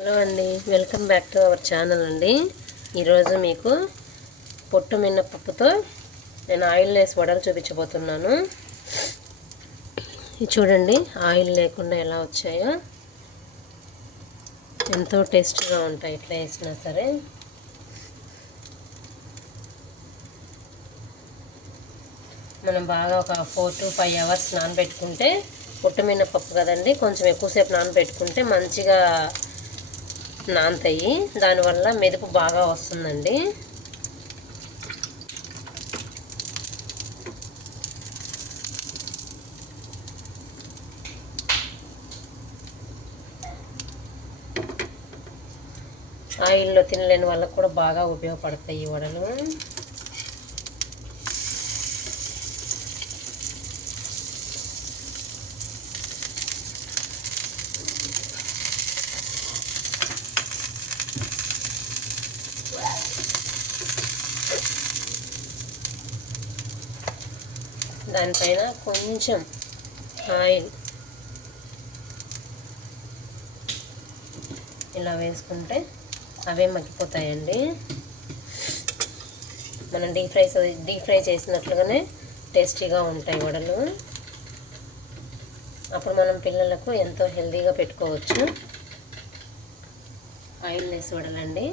Hello అండి, welcome back to our channel అండి. ఈరోజు మీకు పొట్టు మినపప్పుతో నేను ఆయిల్ లేసి వడలు చూపించబోతున్నాను. చూడండి, ఆయిల్ లేకుండా ఎలా వచ్చాయో. ఎంతో టేస్టీగా ఉంటాయి ఎట్లా వేసినా సరే. మనం బాగా ఒక 4 to 5 అవర్స్ నానబెట్టుకుంటే, పొట్టు మినపప్పు కదండి, కొంచెం ఎక్కువసేపు నానబెట్టుకుంటే మంచిగా నానతాయి. దానివల్ల మెదుపు బాగా వస్తుందండి. ఆయిల్లో తినలేని వాళ్ళకు కూడా బాగా ఉపయోగపడతాయి ఈ వడలు. దానిపైన కొంచెం ఆయిల్ ఇలా వేసుకుంటే అవే మగ్గిపోతాయండి. మనం డీప్ ఫ్రై చేసినట్లుగానే టేస్టీగా ఉంటాయి వడలు. అప్పుడు మనం పిల్లలకు ఎంతో హెల్తీగా పెట్టుకోవచ్చు. ఆయిల్ వేసి వడలండి.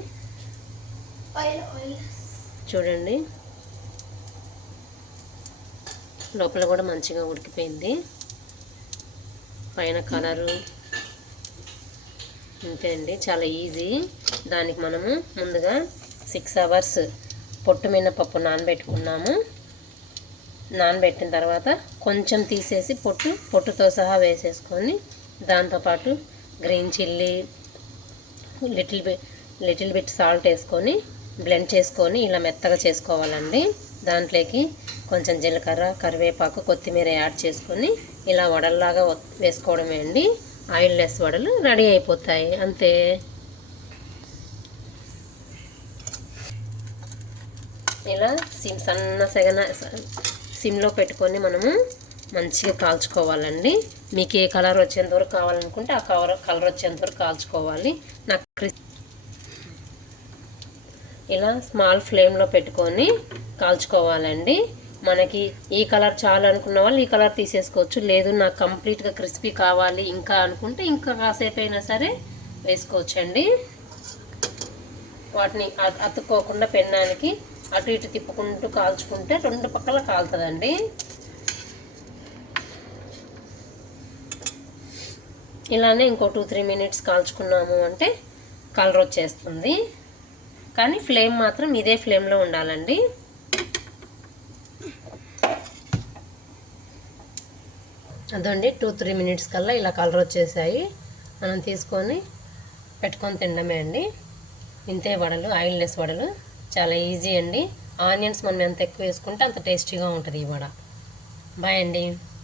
చూడండి, లోపల కూడా మంచిగా ఉడికిపోయింది. పైన కలరు అంతే అండి, చాలా ఈజీ. దానికి మనము ముందుగా 6 అవర్స్ పొట్టు మినపప్పు నానబెట్టుకున్నాము. నానబెట్టిన తర్వాత కొంచెం తీసేసి పొట్టుతో సహా వేసేసుకొని, దాంతోపాటు green chilli, little bit salt వేసుకొని బ్లెండ్ చేసుకొని ఇలా మెత్తగా చేసుకోవాలండి. దాంట్లోకి కొంచెం జీలకర్ర, కరివేపాకు, కొత్తిమీర యాడ్ చేసుకొని ఇలా వడల్లాగా వేసుకోవడమే అండి. ఆయిల్ లెస్ వడలు రెడీ అయిపోతాయి అంతే. ఇలా సిమ్లో పెట్టుకొని మనము మంచిగా కాల్చుకోవాలండి. మీకు ఏ కలర్ వచ్చేంత వరకు కావాలనుకుంటే ఆ కలర్ వచ్చేంత వరకు కాల్చుకోవాలి. నాకు ఇలా స్మాల్ ఫ్లేమ్లో పెట్టుకొని కాల్చుకోవాలండి. మనకి ఈ కలర్ చాలు అనుకున్న వాళ్ళు ఈ కలర్ తీసేసుకోవచ్చు. లేదు నాకు కంప్లీట్గా క్రిస్పీ కావాలి ఇంకా అనుకుంటే ఇంకా కాసేపు అయినా సరే వేసుకోవచ్చండి. వాటిని అతుక్కోకుండా పెన్నానికి అటు ఇటు తిప్పుకుంటూ కాల్చుకుంటే 2 పక్కల కాలుతుందండి. ఇలానే ఇంకో 2-3 మినిట్స్ కాల్చుకున్నాము అంటే కలర్ వచ్చేస్తుంది. కానీ ఫ్లేమ్ మాత్రం ఇదే ఫ్లేమ్లో ఉండాలండి. అదండి, 2-3 మినిట్స్ కల్లా ఇలా కలర్ వచ్చేసాయి. మనం తీసుకొని పెట్టుకొని తినడమే అండి. ఇంతే వడలు, ఆయిల్ లెస్ వడలు. చాలా ఈజీ అండి. ఆనియన్స్ మనం ఎంత ఎక్కువ వేసుకుంటే అంత టేస్టీగా ఉంటుంది ఈ వడ. బాయ్ అండి.